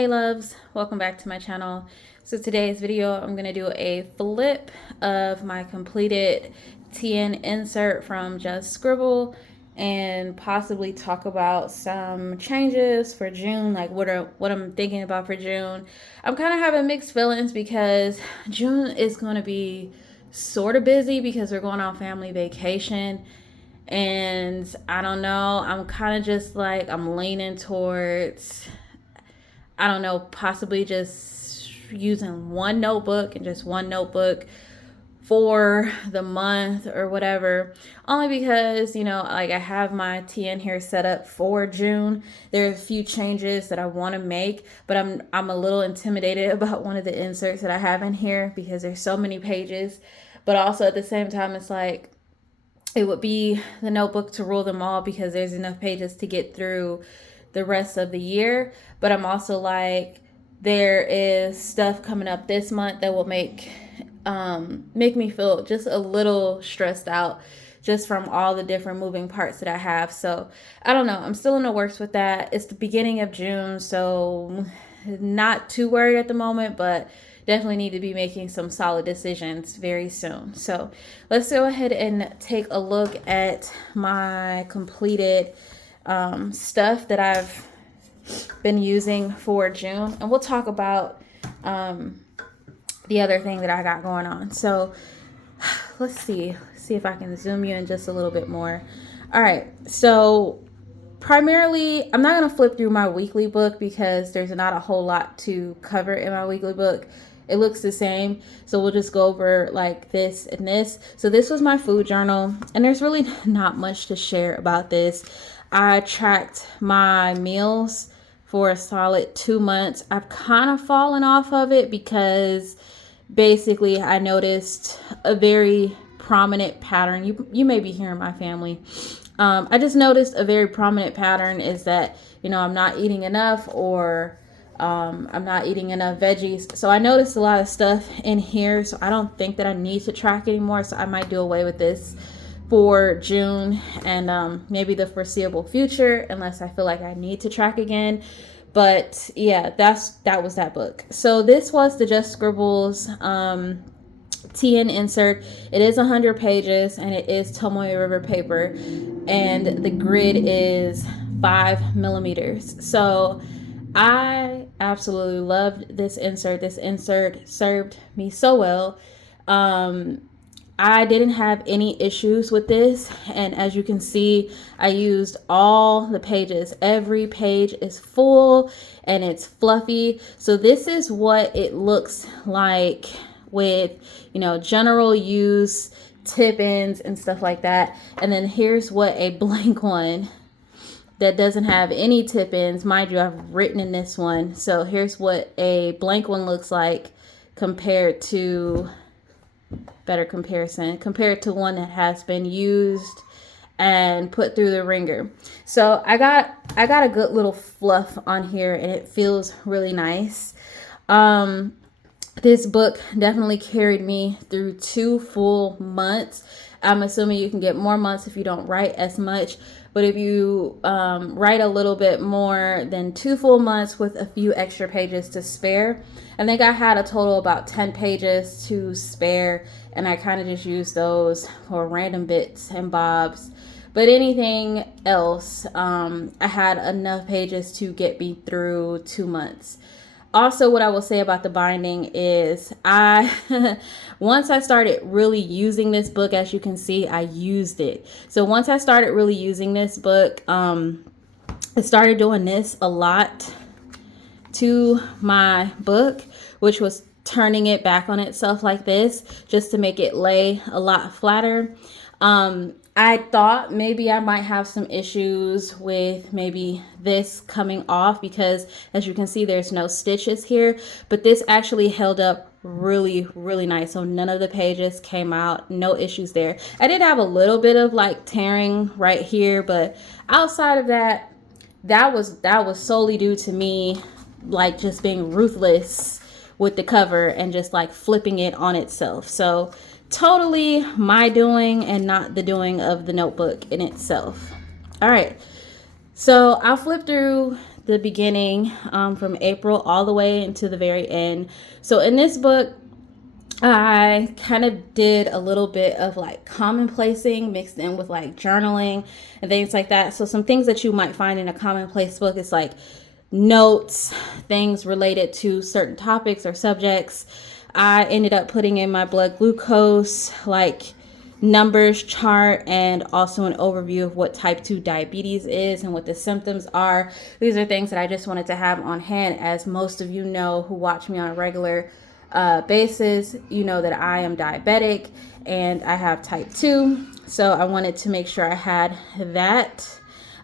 Hey loves, welcome back to my channel. So today's video, I'm going to do a flip of my completed TN insert from Just Scribble and possibly talk about some changes for June, like what I'm thinking about for June. I'm kind of having mixed feelings because June is going to be sort of busy because we're going on family vacation. And I don't know, I'm kind of just like, I'm leaning towards, I don't know, possibly just using one notebook and just one notebook for the month or whatever. Only because, like I have my TN here set up for June. There are a few changes that I want to make, but I'm a little intimidated about one of the inserts that I have in here because there's so many pages. But also at the same time, it's like it would be the notebook to rule them all because there's enough pages to get through the rest of the year. But I'm also like, there is stuff coming up this month that will make me feel just a little stressed out just from all the different moving parts that I have. So I don't know, I'm still in the works with that. It's the beginning of June, so not too worried at the moment, but definitely need to be making some solid decisions very soon. So let's go ahead and take a look at my completed stuff that I've been using for June, and we'll talk about the other thing that I got going on. So let's see if I can zoom you in just a little bit more. All right, so primarily I'm not going to flip through my weekly book because there's not a whole lot to cover in my weekly book. It looks the same, so we'll just go over like this and this. So this was my food journal, and there's really not much to share about this. I tracked my meals for a solid 2 months. I've kind of fallen off of it because basically I noticed a very prominent pattern. You may be hearing my family. I just noticed a very prominent pattern is that, I'm not eating enough, or I'm not eating enough veggies. So I noticed a lot of stuff in here. So I don't think that I need to track anymore. So I might do away with this for June and maybe the foreseeable future, unless I feel like I need to track again. But yeah, that was that book. So this was the Just Scribbles TN insert. It is 100 pages and it is Tomoe River paper, and the grid is 5 millimeters. So I absolutely loved this insert. This insert served me so well. I didn't have any issues with this, and as you can see, I used all the pages. Every page is full and it's fluffy. So this is what it looks like with, general use, tip-ins and stuff like that. And then here's what a blank one that doesn't have any tip-ins. Mind you, I've written in this one. So here's what a blank one looks like compared to compared to one that has been used and put through the ringer. So I got a good little fluff on here, and it feels really nice. This book definitely carried me through 2 full months. I'm assuming you can get more months if you don't write as much, but if you write a little bit more than 2 full months with a few extra pages to spare. I think I had a total about 10 pages to spare, and I kind of just used those for random bits and bobs. But anything else, I had enough pages to get me through 2 months. Also, what I will say about the binding is once I started really using this book, as you can see, I used it. So once I started really using this book, I started doing this a lot to my book, which was turning it back on itself like this, just to make it lay a lot flatter. I thought maybe I might have some issues with maybe this coming off because, as you can see, there's no stitches here, but this actually held up really, really nice. So none of the pages came out, no issues there. I did have a little bit of like tearing right here, but outside of that, that was solely due to me like just being ruthless with the cover and just like flipping it on itself. So totally my doing and not the doing of the notebook in itself. All right, so I'll flip through the beginning, from April all the way into the very end. So in this book, I kind of did a little bit of like commonplacing mixed in with like journaling and things like that. So some things that you might find in a commonplace book is like notes, things related to certain topics or subjects. I ended up putting in my blood glucose, like numbers chart, and also an overview of what type 2 diabetes is and what the symptoms are. These are things that I just wanted to have on hand. As most of you know who watch me on a regular basis, you know that I am diabetic and I have type 2. So I wanted to make sure I had that.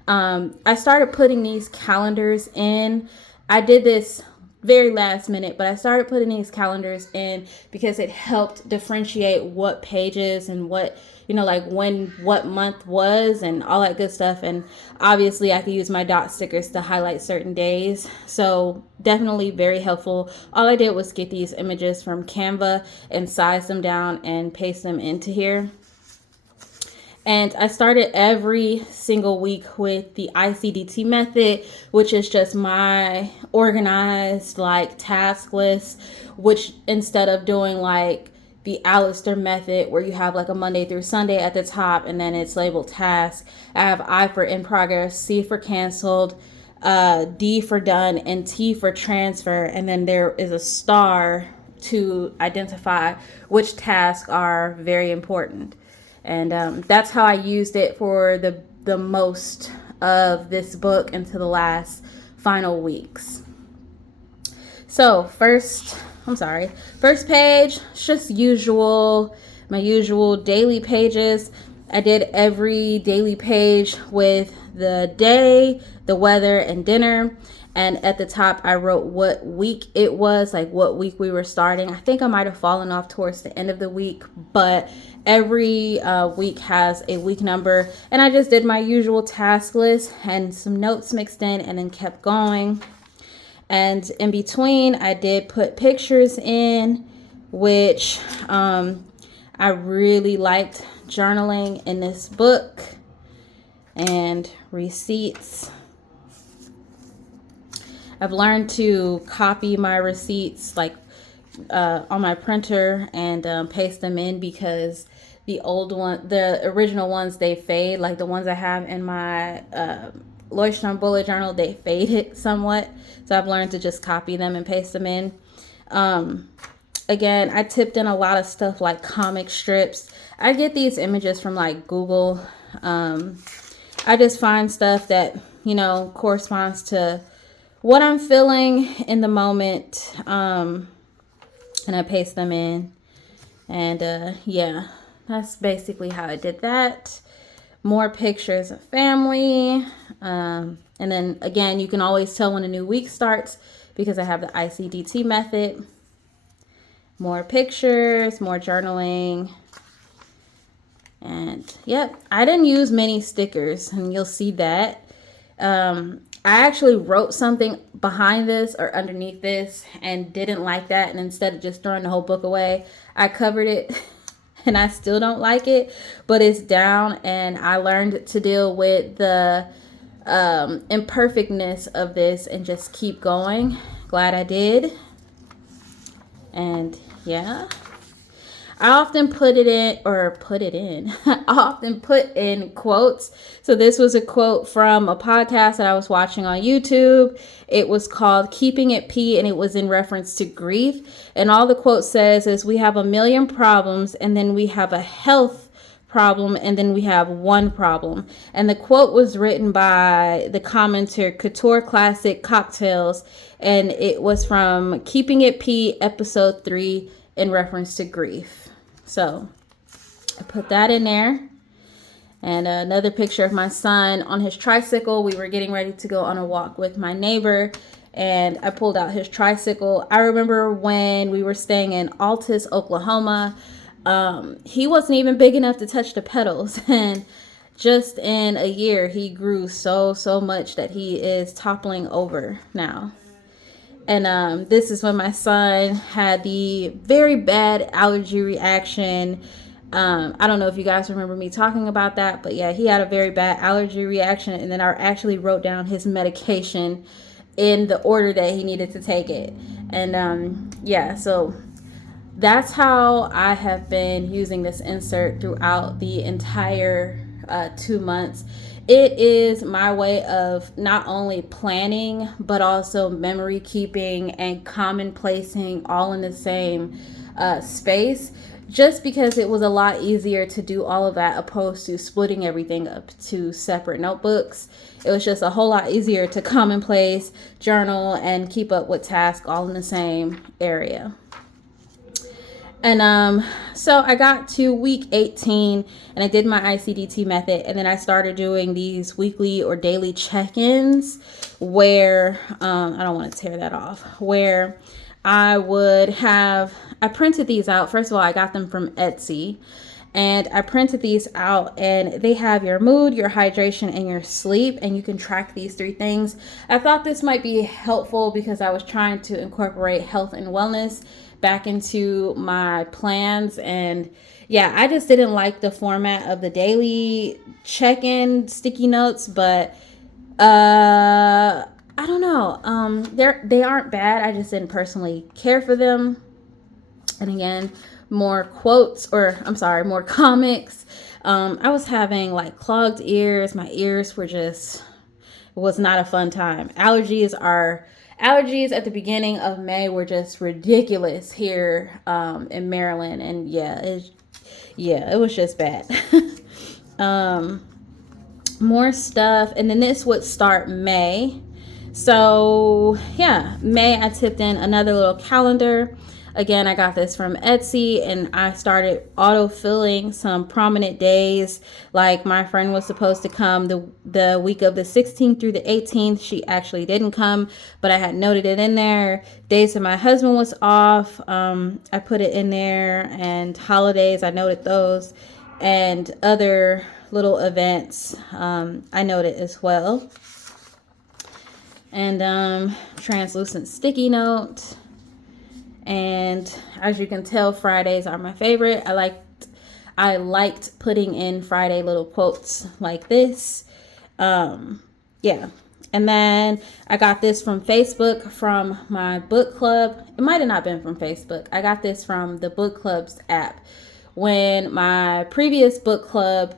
I started putting these calendars in. I did this very last minute, but I started putting these calendars in because it helped differentiate what pages and what, like when what month was and all that good stuff. And obviously I could use my dot stickers to highlight certain days. So definitely very helpful. All I did was get these images from Canva and size them down and paste them into here. And I started every single week with the ICDT method, which is just my organized like task list, which instead of doing like the Alistair method where you have like a Monday through Sunday at the top and then it's labeled task, I have I for in progress, C for canceled, D for done, and T for transfer. And then there is a star to identify which tasks are very important. And that's how I used it for the most of this book into the last final weeks. So first page, just my usual daily pages. I did every daily page with the day, the weather, and dinner. And at the top, I wrote what week it was, like what week we were starting. I think I might have fallen off towards the end of the week, but every week has a week number. And I just did my usual task list and some notes mixed in and then kept going. And in between, I did put pictures in, which I really liked journaling in this book, and receipts. I've learned to copy my receipts like on my printer and paste them in, because the original ones, they fade. Like the ones I have in my Leuchtturm bullet journal, they faded somewhat. So I've learned to just copy them and paste them in. Again, I tipped in a lot of stuff like comic strips. I get these images from like Google. I just find stuff that, corresponds to what I'm feeling in the moment, and I paste them in. And yeah, that's basically how I did that. More pictures of family. And then again, you can always tell when a new week starts because I have the ICDT method. More pictures, more journaling. And yep, I didn't use many stickers, and you'll see that. I actually wrote something behind this or underneath this and didn't like that. And instead of just throwing the whole book away, I covered it and I still don't like it, but it's down, and I learned to deal with the imperfectness of this and just keep going. Glad I did. And yeah. I often put in I often put in quotes. So this was a quote from a podcast that I was watching on YouTube. It was called Keeping It P, and it was in reference to grief. And all the quote says is, we have a million problems, and then we have a health problem, and then we have one problem. And the quote was written by the commenter Couture Classic Cocktails, and it was from Keeping It P, episode 3, in reference to grief. So I put that in there. And another picture of my son on his tricycle. We were getting ready to go on a walk with my neighbor, and I pulled out his tricycle. I remember when we were staying in Altus, Oklahoma, he wasn't even big enough to touch the pedals. And just in a year, he grew so much that he is toppling over now. And this is when my son had the very bad allergy reaction. I don't know if you guys remember me talking about that, but yeah, he had a very bad allergy reaction, and then I actually wrote down his medication in the order that he needed to take it. And yeah, so that's how I have been using this insert throughout the entire 2 months. It is my way of not only planning, but also memory keeping and commonplacing all in the same space. Just because it was a lot easier to do all of that opposed to splitting everything up to separate notebooks. It was just a whole lot easier to commonplace, journal, and keep up with tasks all in the same area. And so I got to week 18 and I did my ICDT method, and then I started doing these weekly or daily check-ins where I don't want to tear that off, where I printed these out. First of all, I got them from Etsy, and I printed these out, and they have your mood, your hydration, and your sleep, and you can track these 3 things. I thought this might be helpful because I was trying to incorporate health and wellness back into my plans. And yeah, I just didn't like the format of the daily check-in sticky notes, but I don't know. They aren't bad. I just didn't personally care for them. And again, more comics. I was having like clogged ears. My ears were just, it was not a fun time. Allergies at the beginning of May were just ridiculous here in Maryland, and it was just bad. More stuff, and then this would start May. So yeah, May I tipped in another little calendar. Again, I got this from Etsy, and I started auto-filling some prominent days. Like my friend was supposed to come the week of the 16th through the 18th. She actually didn't come, but I had noted it in there. Days that my husband was off, I put it in there, and holidays, I noted those, and other little events, I noted as well. And translucent sticky note. And as you can tell, Fridays are my favorite. I liked putting in Friday little quotes like this. Yeah. And then I got this from Facebook from my book club. It might have not been from Facebook. I got this from the book club's app. When my previous book club,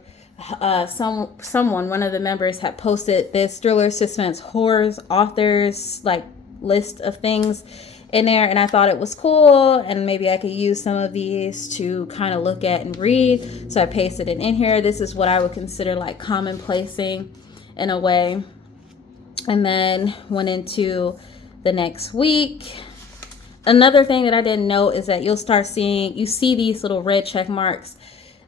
one of the members had posted this thriller, suspense, horrors, authors, like list of things in there, and I thought it was cool, and maybe I could use some of these to kind of look at and read. So I pasted it in here. This is what I would consider like commonplacing in a way. And then went into the next week. Another thing that I didn't know is that you see these little red check marks.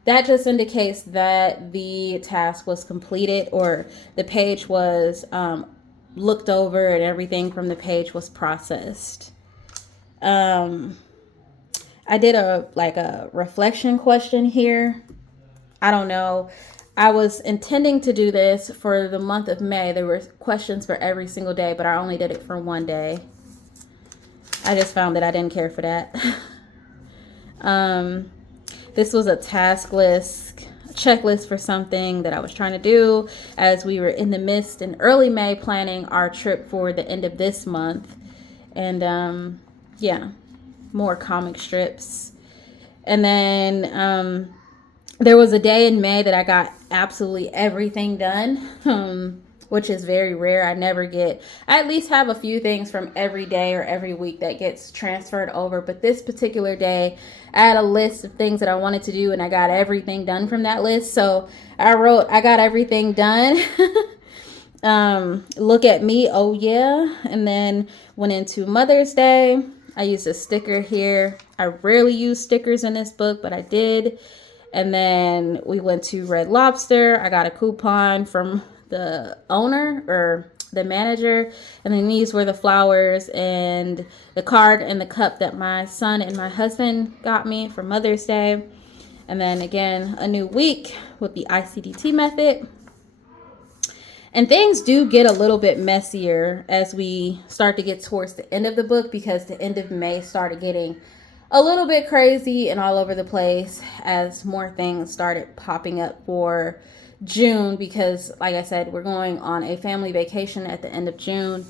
That just indicates that the task was completed, or the page was looked over and everything from the page was processed. I did a reflection question here. I don't know. I was intending to do this for the month of May. There were questions for every single day, but I only did it for one day. I just found that I didn't care for that. This was a task list, checklist for something that I was trying to do as we were in the midst in early May planning our trip for the end of this month. And yeah, more comic strips. And then there was a day in May that I got absolutely everything done, which is very rare. I at least have a few things from every day or every week that gets transferred over. But this particular day, I had a list of things that I wanted to do, and I got everything done from that list. So I wrote, I got everything done. Look at me, oh yeah. And then went into Mother's Day. I used a sticker here. I rarely use stickers in this book, but I did. And then we went to Red Lobster. I got a coupon from the owner or the manager. And then these were the flowers and the card and the cup that my son and my husband got me for Mother's Day. And then again, a new week with the ICDT method. And things do get a little bit messier as we start to get towards the end of the book, because the end of May started getting a little bit crazy and all over the place as more things started popping up for June, because like I said, we're going on a family vacation at the end of June.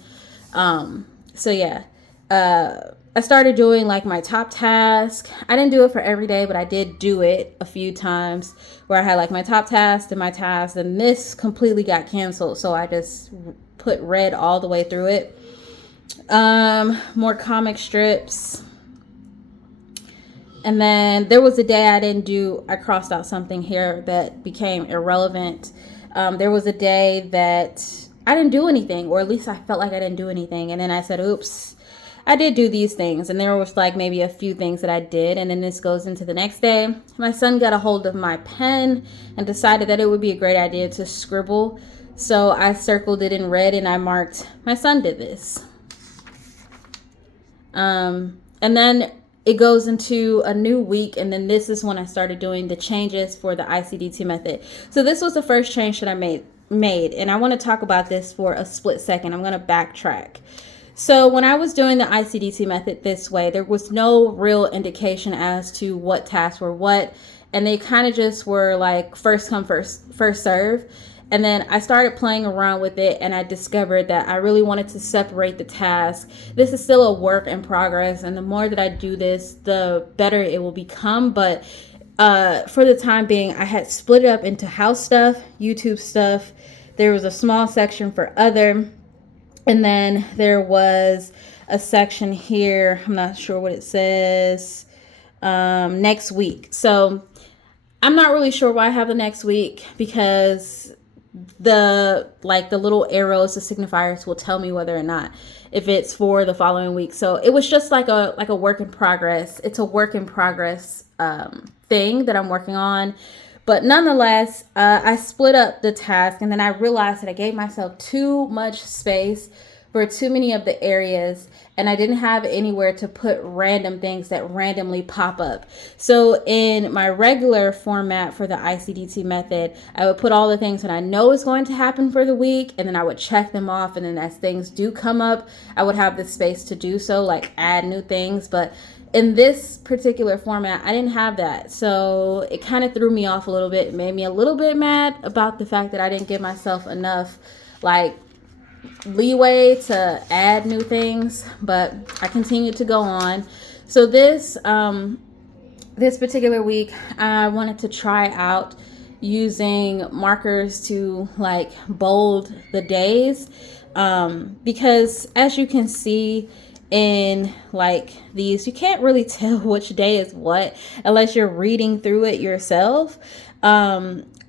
So yeah, I started doing like my top task. I didn't do it for every day, but I did do it a few times where I had like my top task and my task, and this completely got canceled. So I just put red all the way through it. More comic strips. And then there was a day I crossed out something here that became irrelevant. There was a day that I didn't do anything, or at least I felt like I didn't do anything. And then I said, oops, I did do these things. And there was like maybe a few things that I did. And then this goes into the next day. My son got a hold of my pen and decided that it would be a great idea to scribble. So I circled it in red and I marked, my son did this. And then it goes into a new week, and then this is when I started doing the changes for the ICDT method. So this was the first change that I made, and I want to talk about this for a split second. I'm going to backtrack. So when I was doing the ICDT method this way, there was no real indication as to what tasks were what, and they kind of just were like first come, first serve. And then I started playing around with it, and I discovered that I really wanted to separate the task. This is still a work in progress, and the more that I do this, the better it will become. But for the time being, I had split it up into house stuff, YouTube stuff. There was a small section for other, and then there was a section here. I'm not sure what it says. Next week. So I'm not really sure why I have the next week, because the little arrows, the signifiers, will tell me whether or not if it's for the following week. So it was just like a work in progress. It's a work in progress thing that I'm working on. But nonetheless, I split up the task, and then I realized that I gave myself too much space for too many of the areas, and I didn't have anywhere to put random things that randomly pop up. So in my regular format for the ICDT method, I would put all the things that I know is going to happen for the week, and then I would check them off, and then as things do come up, I would have the space to do so, like add new things. But in this particular format, I didn't have that. So it kind of threw me off a little bit. It made me a little bit mad about the fact that I didn't give myself enough leeway to add new things, but I continued to go on. So this particular week, I wanted to try out using markers to bold the days, because as you can see in these, you can't really tell which day is what unless you're reading through it yourself.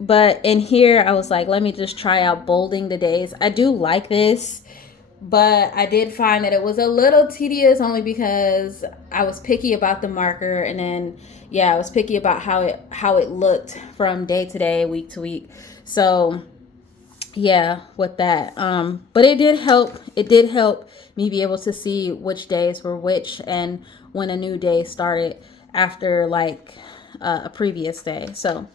But in here, I was like, let me just try out bolding the days. I do like this, but I did find that it was a little tedious, only because I was picky about the marker, and then I was picky about how it looked from day to day, week to week. So with that, but it did help me be able to see which days were which and when a new day started after a previous day. So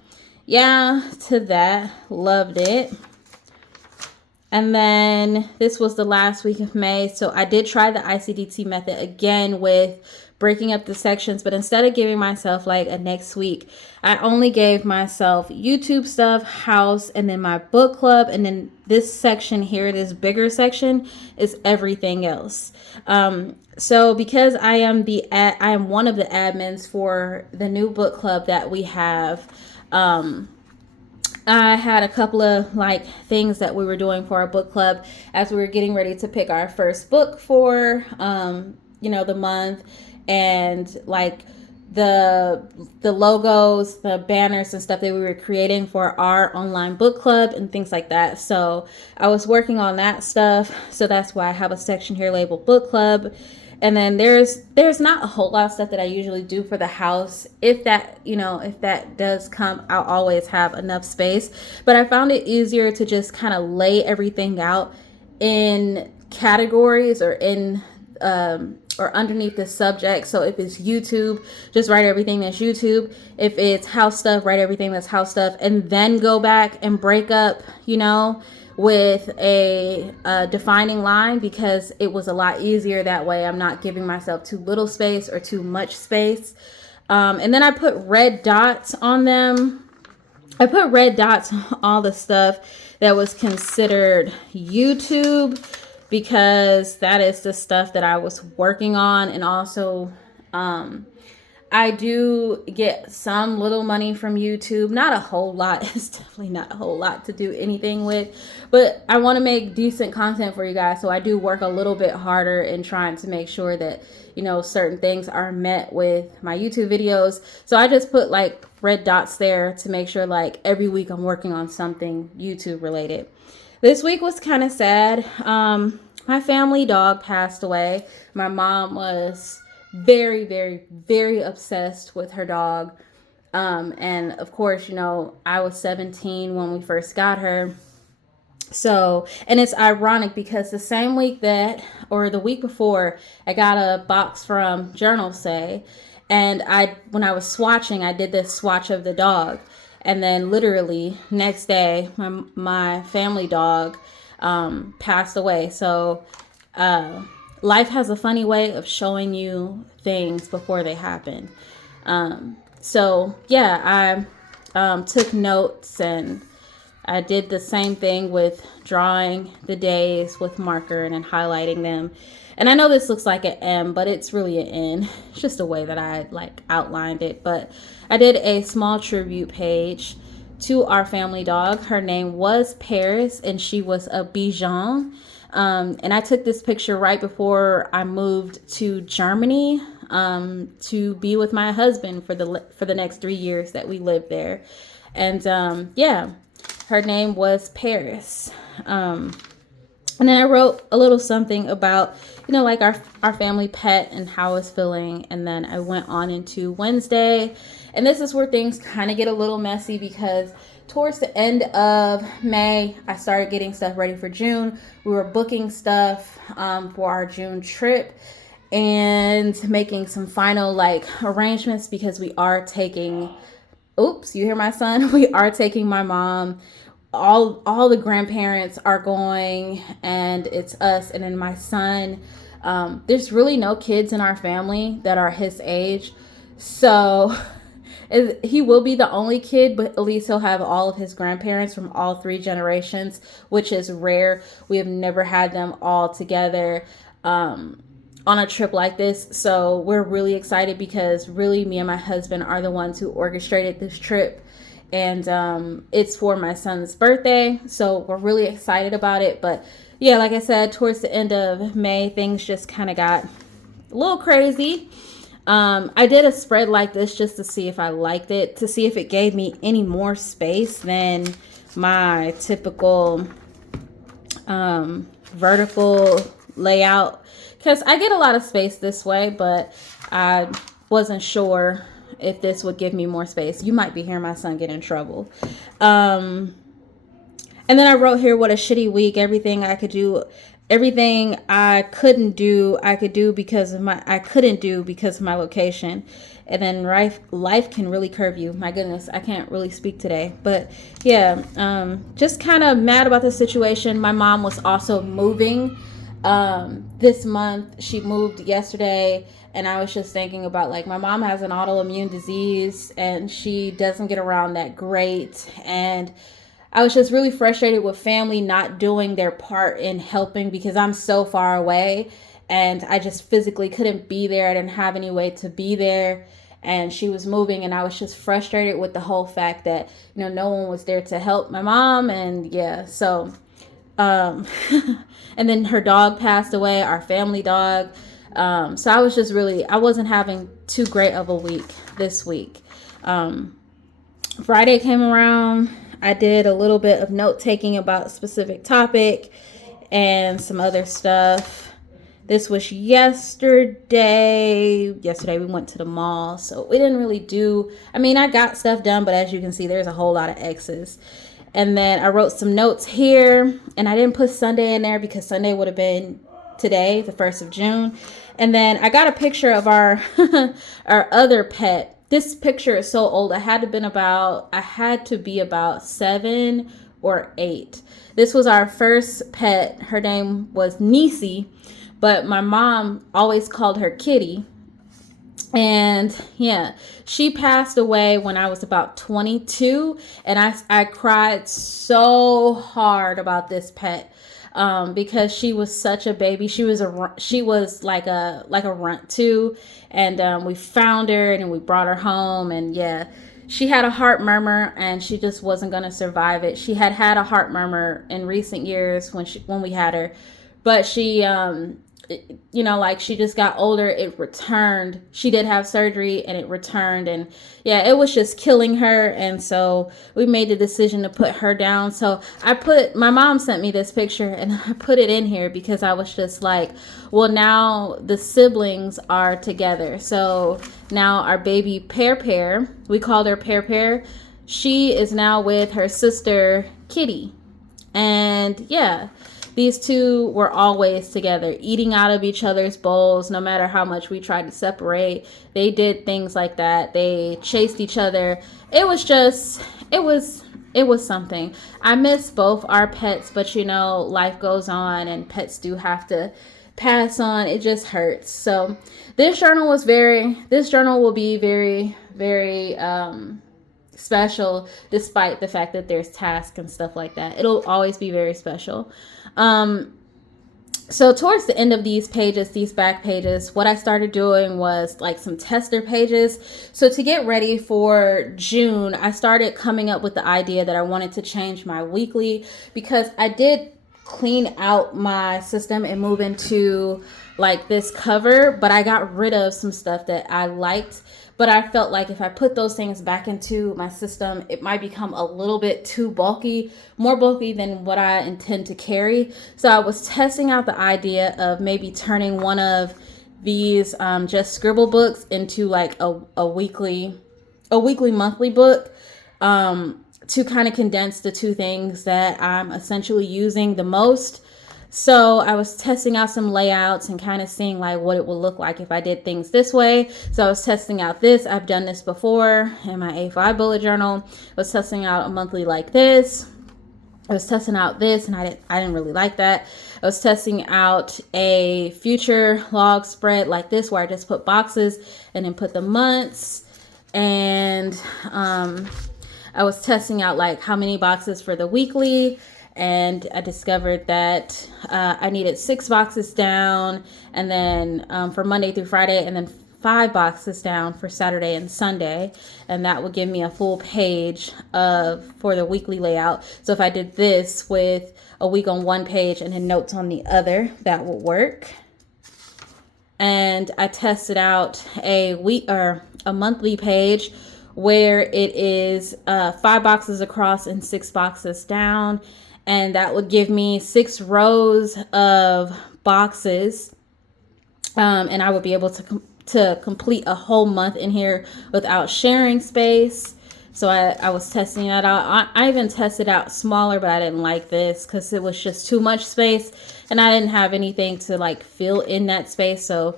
to that, loved it. And then this was the last week of May. So I did try the ICDT method again with breaking up the sections, but instead of giving myself a next week, I only gave myself YouTube stuff, house, and then my book club. And then this section here, this bigger section, is everything else. So because I am one of the admins for the new book club that we have, I had a couple of things that we were doing for our book club as we were getting ready to pick our first book for the month, and the logos, the banners and stuff that we were creating for our online book club and things like that. So I was working on that stuff. So that's why I have a section here labeled book club. And then there's not a whole lot of stuff that I usually do for the house. If that does come, I'll always have enough space. But I found it easier to just kind of lay everything out in categories or in or underneath the subject. So if it's YouTube, just write everything that's YouTube. If it's house stuff, write everything that's house stuff, and then go back and break up, with a defining line, because it was a lot easier that way. I'm not giving myself too little space or too much space. And then I put red dots on them. I put red dots on all the stuff that was considered YouTube, because that is the stuff that I was working on. And also, I do get some little money from YouTube. Not a whole lot. It's definitely not a whole lot to do anything with. But I want to make decent content for you guys. So I do work a little bit harder in trying to make sure that, you know, certain things are met with my YouTube videos. So I just put like red dots there to make sure like every week I'm working on something YouTube related. This week was kind of sad. My family dog passed away. My mom was very, very, very obsessed with her dog. And of course, you know, I was 17 when we first got her. So, and it's ironic because the same week that, or the week before, I got a box from Journal Say, and when I was swatching, I did this swatch of the dog. And then literally next day, my family dog passed away. So, life has a funny way of showing you things before they happen. So yeah, I took notes, and I did the same thing with drawing the days with marker and then highlighting them. And I know this looks like an M, but it's really an N. It's just the way that I like outlined it. But I did a small tribute page to our family dog. Her name was Paris, and she was a Bichon. And I took this picture right before I moved to Germany to be with my husband for the next 3 years that we lived there. And yeah, her name was Paris. And then I wrote a little something about, you know, like our family pet and how it's feeling. And then I went on into Wednesday. And this is where things kind of get a little messy, because towards the end of May, I started getting stuff ready for June. We were booking stuff for our June trip and making some final like arrangements, because we are taking, oops, you hear my son? We are taking my mom. All the grandparents are going, and it's us and then my son. There's really no kids in our family that are his age. So he will be the only kid, but at least he'll have all of his grandparents from all 3 generations, which is rare. We have never had them all together on a trip like this. So we're really excited, because really me and my husband are the ones who orchestrated this trip. And it's for my son's birthday. So we're really excited about it. But yeah, like I said, towards the end of May, things just kind of got a little crazy. I did a spread like this just to see if I liked it, to see if it gave me any more space than my typical vertical layout, because I get a lot of space this way, but I wasn't sure if this would give me more space. You might be hearing my son get in trouble. And then I wrote here, what a shitty week. Everything I could do, everything I couldn't do, I could do because of I couldn't do because of my location. And then life can really curve you. My goodness, I can't really speak today. But yeah, just kind of mad about the situation. My mom was also moving this month. She moved yesterday. And I was just thinking about, like, my mom has an autoimmune disease and she doesn't get around that great. And I was just really frustrated with family not doing their part in helping, because I'm so far away and I just physically couldn't be there. I didn't have any way to be there. And she was moving, and I was just frustrated with the whole fact that, you know, no one was there to help my mom. And yeah, so, and then her dog passed away, our family dog. So I was just I wasn't having too great of a week this week. Friday came around. I did a little bit of note taking about a specific topic and some other stuff. This was yesterday. Yesterday we went to the mall, so we didn't really I got stuff done, but as you can see, there's a whole lot of X's. And then I wrote some notes here, and I didn't put Sunday in there because Sunday would have been today, the 1st of June. And then I got a picture of our our other pet. This picture is so old. I had to be about 7 or 8. This was our first pet. Her name was Niecy, but my mom always called her Kitty. And yeah, she passed away when I was about 22, and I cried so hard about this pet, because she was such a baby. She was like a runt too, and we found her and we brought her home, and yeah, she had a heart murmur and she just wasn't gonna survive it. She had a heart murmur in recent years when we had her, but she like she just got older, it returned. She did have surgery and it returned, and yeah, it was just killing her. And so we made the decision to put her down. So my mom sent me this picture and I put it in here because I was just like, well, now the siblings are together. So now our baby Pear, we called her Pear, she is now with her sister Kitty. And yeah, these two were always together, eating out of each other's bowls, no matter how much we tried to separate. They did things like that. They chased each other. It was something. I miss both our pets, but life goes on and pets do have to pass on. It just hurts. So this journal will be very, very, special, despite the fact that there's tasks and stuff like that. It'll always be very special. So towards the end of these back pages, what I started doing was like some tester pages. So to get ready for June, I started coming up with the idea that I wanted to change my weekly, because I did clean out my system and move into like this cover, but I got rid of some stuff that I liked. But I felt like if I put those things back into my system, it might become a little bit too bulky, more bulky than what I intend to carry. So I was testing out the idea of maybe turning one of these Just Scribble books into like a weekly monthly book, to kind of condense the two things that I'm essentially using the most. So I was testing out some layouts and kind of seeing like what it would look like if I did things this way. So I was testing out this. I've done this before in my A5 bullet journal. I was testing out a monthly like this. I was testing out this, and I didn't really like that. I was testing out a future log spread like this, where I just put boxes and then put the months. And I was testing out like how many boxes for the weekly. And I discovered that I needed 6 boxes down, and then for Monday through Friday, and then 5 boxes down for Saturday and Sunday. And that would give me a full page for the weekly layout. So if I did this with a week on one page and then notes on the other, that would work. And I tested out a monthly page where it is 5 boxes across and 6 boxes down. And that would give me 6 rows of boxes. And I would be able to complete a whole month in here without sharing space. So I was testing that out. I even tested out smaller, but I didn't like this because it was just too much space. And I didn't have anything to like fill in that space. So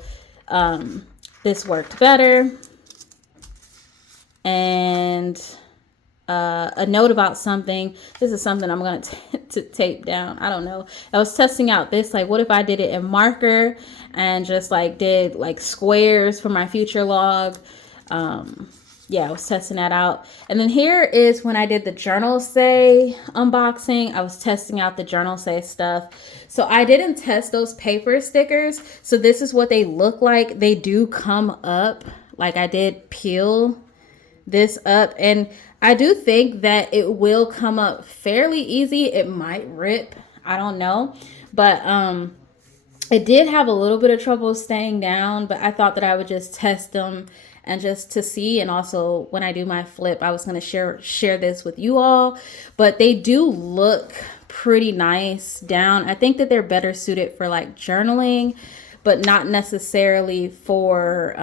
this worked better. And a note about something. This is something I'm going to tape down. I don't know. I was testing out this, like, what if I did it in marker and just like did like squares for my future log. Yeah, I was testing that out. And then here is when I did the Journal Say unboxing. I was testing out the Journal Say stuff. So I didn't test those paper stickers. So this is what they look like. They do come up. Like I did peel this up, and I do think that it will come up fairly easy. It might rip, I don't know, but it did have a little bit of trouble staying down, but I thought that I would just test them and just to see. And also when I do my flip, I was going to share this with you all, but they do look pretty nice down. I think that they're better suited for like journaling, but not necessarily for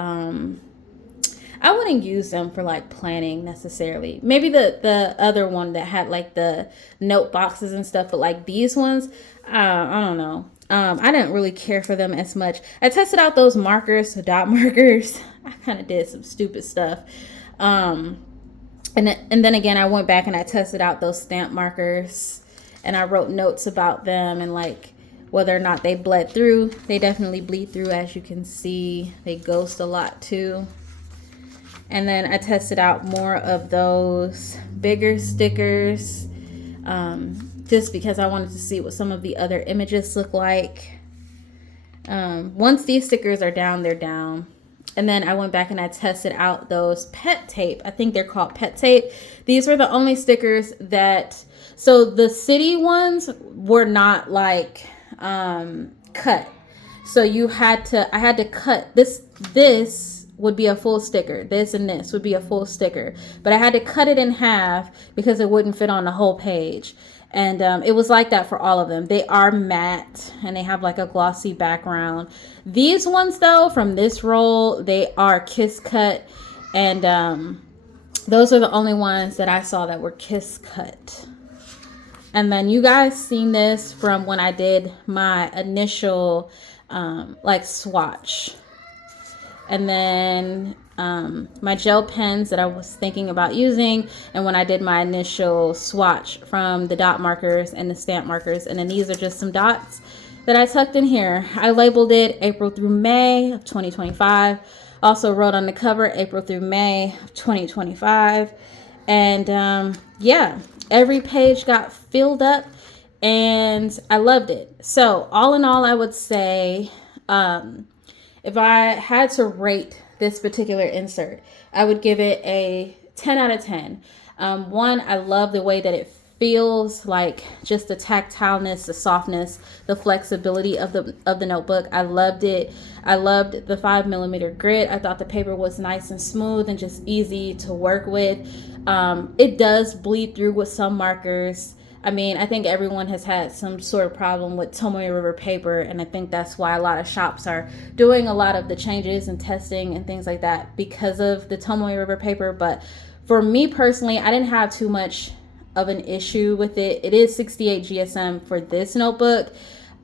I wouldn't use them for like planning necessarily. Maybe the other one that had like the note boxes and stuff, but like these ones, I don't know. I didn't really care for them as much. I tested out those markers, the dot markers. I kind of did some stupid stuff. And then again, I went back and I tested out those stamp markers, and I wrote notes about them and like whether or not they bled through. They definitely bleed through, as you can see. They ghost a lot too. And then I tested out more of those bigger stickers, just because I wanted to see what some of the other images look like. Once these stickers are down, they're down. And then I went back and I tested out those pet tape. I think they're called pet tape. These were the only stickers that, so the city ones were not like cut. So I had to cut this would be a full sticker. This and this would be a full sticker. But I had to cut it in half because it wouldn't fit on the whole page. And it was like that for all of them. They are matte and they have like a glossy background. These ones though, from this roll, they are kiss cut. And those are the only ones that I saw that were kiss cut. And then you guys seen this from when I did my initial like swatch. And then my gel pens that I was thinking about using, and when I did my initial swatch from the dot markers and the stamp markers. And then these are just some dots that I tucked in here. I labeled it April through May of 2025. Also wrote on the cover April through May of 2025. And yeah, every page got filled up and I loved it. So all in all, I would say if I had to rate this particular insert, I would give it a 10 out of 10. One, I love the way that it feels, like just the tactileness, the softness, the flexibility of the notebook. I loved it. I loved the 5mm grit. I thought the paper was nice and smooth and just easy to work with. It does bleed through with some markers. I mean, I think everyone has had some sort of problem with Tomoe River paper, and I think that's why a lot of shops are doing a lot of the changes and testing and things like that because of the Tomoe River paper. But for me personally, I didn't have too much of an issue with it. It is 68 GSM for this notebook.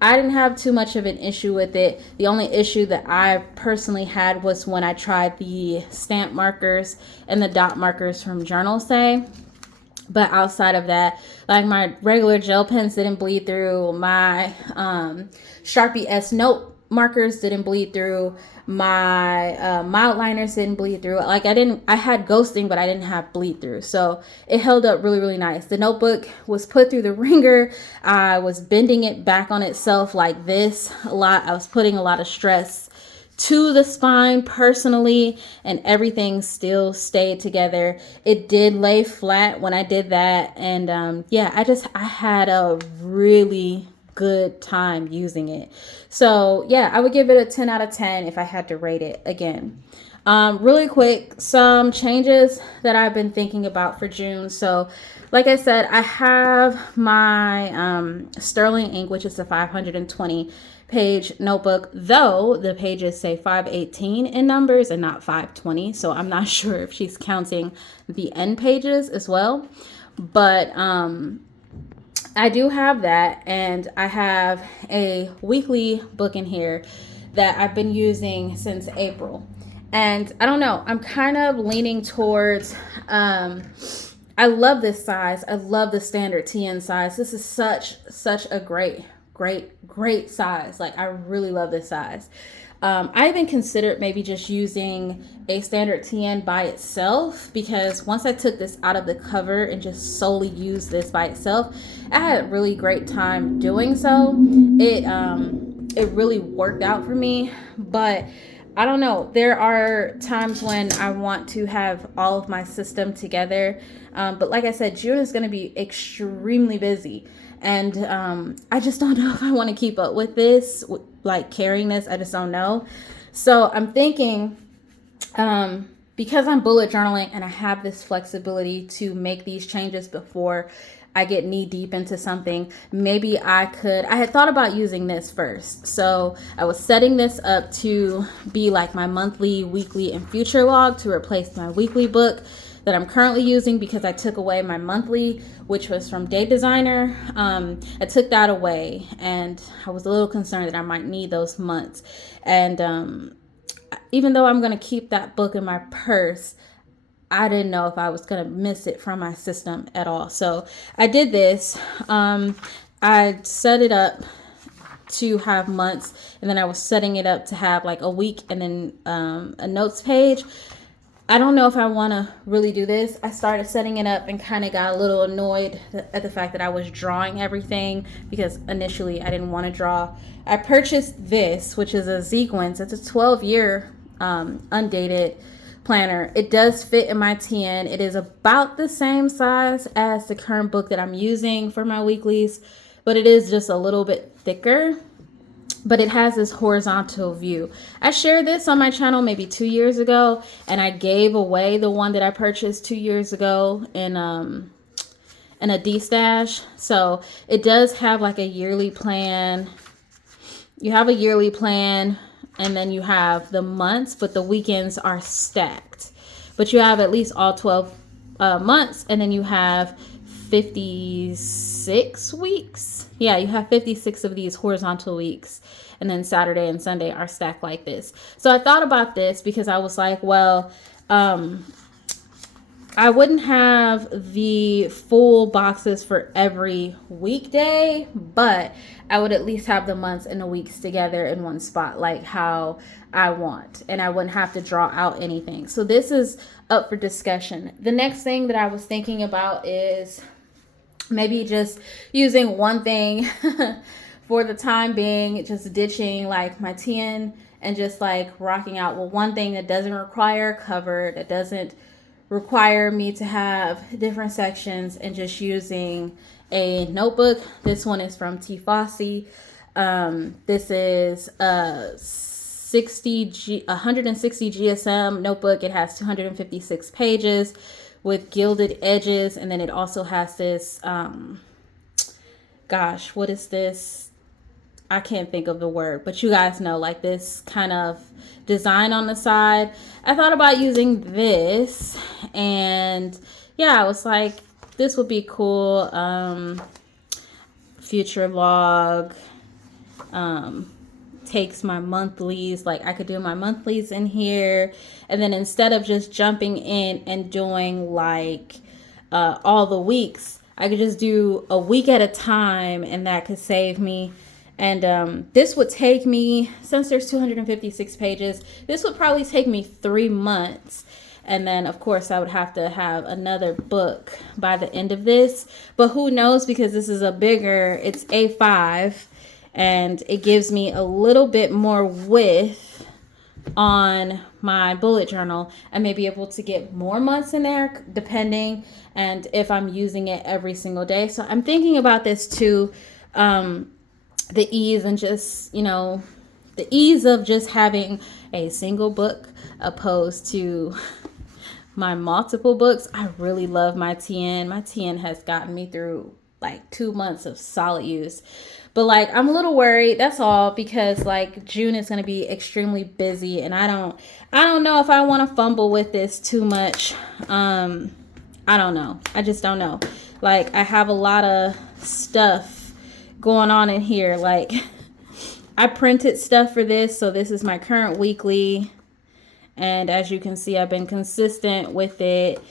I didn't have too much of an issue with it. The only issue that I personally had was when I tried the stamp markers and the dot markers from Journal Say. But outside of that, like my regular gel pens didn't bleed through. My Sharpie S note markers didn't bleed through. My mild liners didn't bleed through. Like I had ghosting, but I didn't have bleed through. So it held up really, really nice. The notebook was put through the ringer. I was bending it back on itself like this a lot. I was putting a lot of stress to the spine personally, and everything still stayed together. It did lay flat when I did that, and yeah, I had a really good time using it. So yeah, I would give it a 10 out of 10 if I had to rate it again. Really quick, some changes that I've been thinking about for June. So like I said, I have my Sterling ink, which is the 520 page notebook, though the pages say 518 in numbers and not 520. So I'm not sure if she's counting the end pages as well. But I do have that, and I have a weekly book in here that I've been using since April. And I don't know, I'm kind of leaning towards, I love this size. I love the standard TN size. This is such a great size. Like, I really love this size. I even considered maybe just using a standard TN by itself, because once I took this out of the cover and just solely used this by itself, I had a really great time doing so. It really worked out for me. But I don't know, there are times when I want to have all of my system together. But like I said, June is going to be extremely busy. And I just don't know if I want to keep up with this, like carrying this. I just don't know. So I'm thinking, because I'm bullet journaling and I have this flexibility to make these changes before I get knee deep into something, maybe I had thought about using this first. So I was setting this up to be like my monthly, weekly, and future log to replace my weekly book that I'm currently using, because I took away my monthly, which was from Day Designer. I took that away, and I was a little concerned that I might need those months. And even though I'm going to keep that book in my purse, I didn't know if I was going to miss it from my system at all. So I did this. I set it up to have months, and then I was setting it up to have like a week and then a notes page. I don't know if I want to really do this. I started setting it up and kind of got a little annoyed at the fact that I was drawing everything, because initially I didn't want to draw. I purchased this, which is a sequence. It's a 12-year undated planner. It does fit in my TN. It is about the same size as the current book that I'm using for my weeklies, but it is just a little bit thicker. But it has this horizontal view. I shared this on my channel maybe 2 years ago, and I gave away the one that I purchased 2 years ago in a D-stash. So it does have like a yearly plan. You have a yearly plan, and then you have the months, but the weekends are stacked. But you have at least all 12 months, and then you have 56 weeks. Yeah, you have 56 of these horizontal weeks, and then Saturday and Sunday are stacked like this. So I thought about this because I was like, well, I wouldn't have the full boxes for every weekday, but I would at least have the months and the weeks together in one spot, like how I want, and I wouldn't have to draw out anything. So this is up for discussion. The next thing that I was thinking about is maybe just using one thing for the time being, just ditching like my TN and just like rocking out with one thing that doesn't require a cover, that doesn't require me to have different sections, and just using a notebook. This one is from T. Fossey. This is a 160 GSM notebook. It has 256 pages with gilded edges, and then it also has this gosh, what is this? I can't think of the word, but you guys know, like this kind of design on the side. I thought about using this, and yeah, I was like, this would be cool. Future log, takes my monthlies. Like I could do my monthlies in here, and then instead of just jumping in and doing like all the weeks, I could just do a week at a time, and that could save me. And this would take me, since there's 256 pages, this would probably take me 3 months. And then, of course, I would have to have another book by the end of this. But who knows, because this is a bigger, it's A5. And it gives me a little bit more width on my bullet journal. I may be able to get more months in there, depending, and if I'm using it every single day. So I'm thinking about this too. The ease, and just, you know, the ease of just having a single book opposed to my multiple books. I really love my TN. My TN has gotten me through like 2 months of solid use. But like, I'm a little worried, that's all, because like June is going to be extremely busy, and I don't know if I want to fumble with this too much. I don't know. I just don't know. Like, I have a lot of stuff going on in here. Like, I printed stuff for this, so this is my current weekly, and as you can see, I've been consistent with it.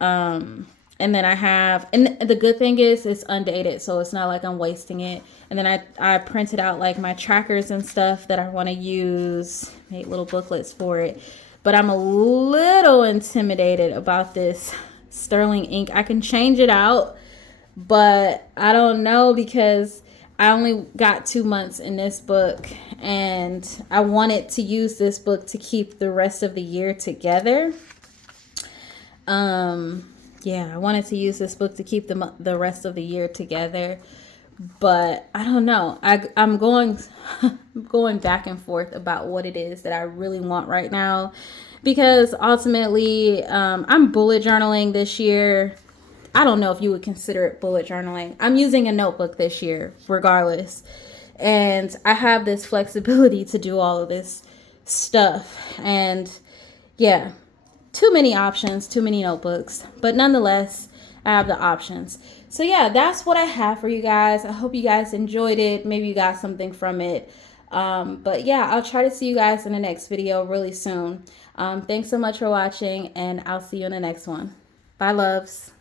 And then I have, and the good thing is it's undated, so it's not like I'm wasting it. And then I printed out like my trackers and stuff that I want to use, made little booklets for it. But I'm a little intimidated about this sterling ink. I can change it out, but I don't know, because I only got 2 months in this book, and I wanted to use this book to keep the rest of the year together. Yeah, I wanted to use this book to keep the rest of the year together, but I don't know. I'm going going back and forth about what it is that I really want right now, because ultimately, I'm bullet journaling this year. I don't know if you would consider it bullet journaling. I'm using a notebook this year, regardless. And I have this flexibility to do all of this stuff. And yeah, too many options, too many notebooks. But nonetheless, I have the options. So yeah, that's what I have for you guys. I hope you guys enjoyed it. Maybe you got something from it. But yeah, I'll try to see you guys in the next video really soon. Thanks so much for watching, and I'll see you in the next one. Bye, loves.